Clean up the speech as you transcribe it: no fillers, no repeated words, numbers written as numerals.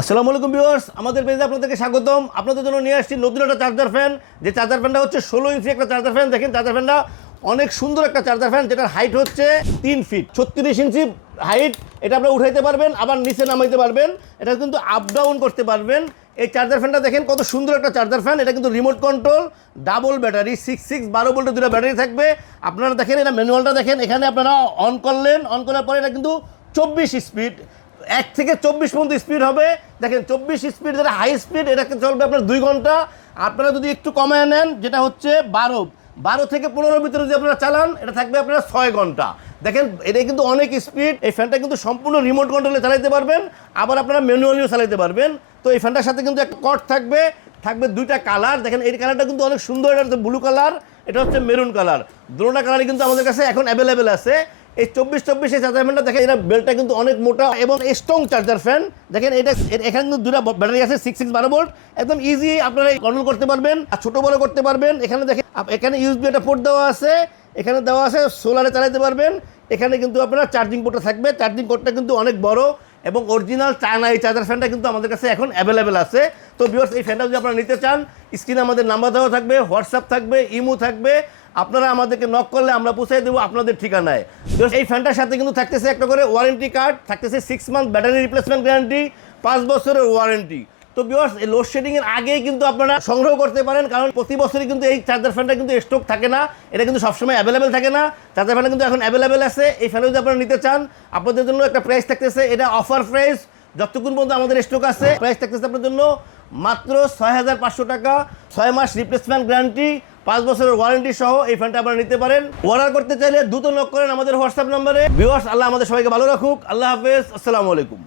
আসসালামু আলাইকুম ভিউয়ার্স, আমাদের পেজে আপনাদেরকে স্বাগতম। আপনাদের জন্য নিয়ে আসছি নতুন একটা চার্জার ফ্যান। যে চার্জার ফ্যানটা হচ্ছে 16 ইঞ্চি একটা চার্জার ফ্যান। দেখেন চার্জার ফ্যানটা অনেক সুন্দর একটা চার্জার ফ্যান, যেটার হাইট হচ্ছে 3 ফিট 36 ইঞ্চি হাইট। এটা আপনারা উঠাইতে পারবেন, আবার নিচে নামাইতে পারবেন, এটা কিন্তু আপ ডাউন করতে পারবেন। এই চার্জার ফ্যানটা দেখেন কত সুন্দর একটা চার্জার ফ্যান। এটা কিন্তু রিমোট কন্ট্রোল, ডাবল ব্যাটারি, 12 ভোল্টের দুটো ব্যাটারি থাকবে। আপনারা দেখেন এটা ম্যানুয়ালটা দেখেন, এখানে আপনারা অন করলেন, অন করার পরে এটা কিন্তু 24 স্পিড, 1 থেকে 24 পর্যন্ত স্পিড হবে। দেখেন 24 স্পিড, যেটা হাই স্পিড, এটাকে চলবে আপনার 2 ঘন্টা। আপনারা যদি একটু কমায় নেন, যেটা হচ্ছে 12 থেকে 15 ভিতরে যদি আপনারা চালান, এটা থাকবে আপনারা 6 ঘন্টা। দেখেন এটা কিন্তু অনেক স্পিড। এই ফ্যানটা কিন্তু সম্পূর্ণ রিমোট কন্ট্রোলে চালাতে পারবেন, আবার আপনারা ম্যানুয়ালিও চালাতে পারবেন। তো এই ফ্যানটার সাথে কিন্তু একটা কর্ড থাকবে, দুইটা কালার। দেখেন এই কালারটা কিন্তু অনেক সুন্দর, এটা হচ্ছে ব্লু কালার, এটা হচ্ছে মেরুন কালার। দুটোটা কালারই কিন্তু আমাদের কাছে এখন অ্যাভেলেবেল আছে। এই 24 এই চার্জার ফ্যানটা দেখেন, এটা বেলটা কিন্তু অনেক মোটা এবং স্ট্রং চার্জার ফ্যান। দেখেন এটা এখানে কিন্তু দুটো ব্যাটারি আছে, 12 ভোল্ট, একদম ইজি আপনারা কন্ট্রোল করতে পারবেন আর ছোটো বড় করতে পারবেন। এখানে দেখেন এখানে ইউএসবি একটা পোর্ট দেওয়া আছে, এখানে দেওয়া আছে সোলারে চালাতে পারবেন। এখানে কিন্তু আপনারা চার্জিং পোর্টটা থাকবে, চার্জিং পোর্টটা কিন্তু অনেক বড় এবং অরিজিনাল চায়না। এই চার্জার ফ্যানটা কিন্তু আমাদের কাছে এখন অ্যাভেলেবেল আছে। তো ভিউয়ার্স, এই ফ্যানটা যদি আপনারা নিতে চান, স্ক্রিনে আমাদের নাম্বার দেওয়া থাকবে, হোয়াটসঅ্যাপ থাকবে, ইমো থাকবে। আপনারা আমাদেরকে নক করলে আমরা পৌঁছে দেবো আপনাদের ঠিকানায়। এই ফ্যানটার সাথে কিন্তু থাকতেছে একটা করে ওয়ারেন্টি কার্ড, থাকতেছে 6 মান্থ ব্যাটারি রিপ্লেসমেন্ট গ্যারান্টি, 5 বছরের ওয়ারেন্টি। তো ভিউয়ার্স, এই লোডশেডিংয়ের আগেই কিন্তু আপনারা সংগ্রহ করতে পারেন, কারণ প্রতি বছরই কিন্তু এই চার্জার ফ্যানটা কিন্তু স্টক থাকে না, এটা কিন্তু সবসময় অ্যাভেলেবেল থাকে না। চার্জার ফ্যানটা কিন্তু এখন অ্যাভেলেবেল আছে। এই ফ্যানটা যদি আপনারা নিতে চান, আপনাদের জন্য একটা প্রাইস থাকতেছে, এটা অফার প্রাইস, যতক্ষণ পর্যন্ত আমাদের স্টক আছে। প্রাইস থাকতেছে আপনার জন্য মাত্র 6500 টাকা, 6 মাস রিপ্লেসমেন্ট গ্যারান্টি, 5 বছরের ওয়ারেন্টি সহ এই ফ্যানটা আপনারা নিতে পারেন। অর্ডার করতে চাইলে দ্রুত নক করেন আমাদের হোয়াটসঅ্যাপ নম্বরে। ভিউয়ার্স, আল্লাহ আমাদের সবাইকে ভালো রাখুক। আল্লাহ হাফেজ, আসসালামু আলাইকুম।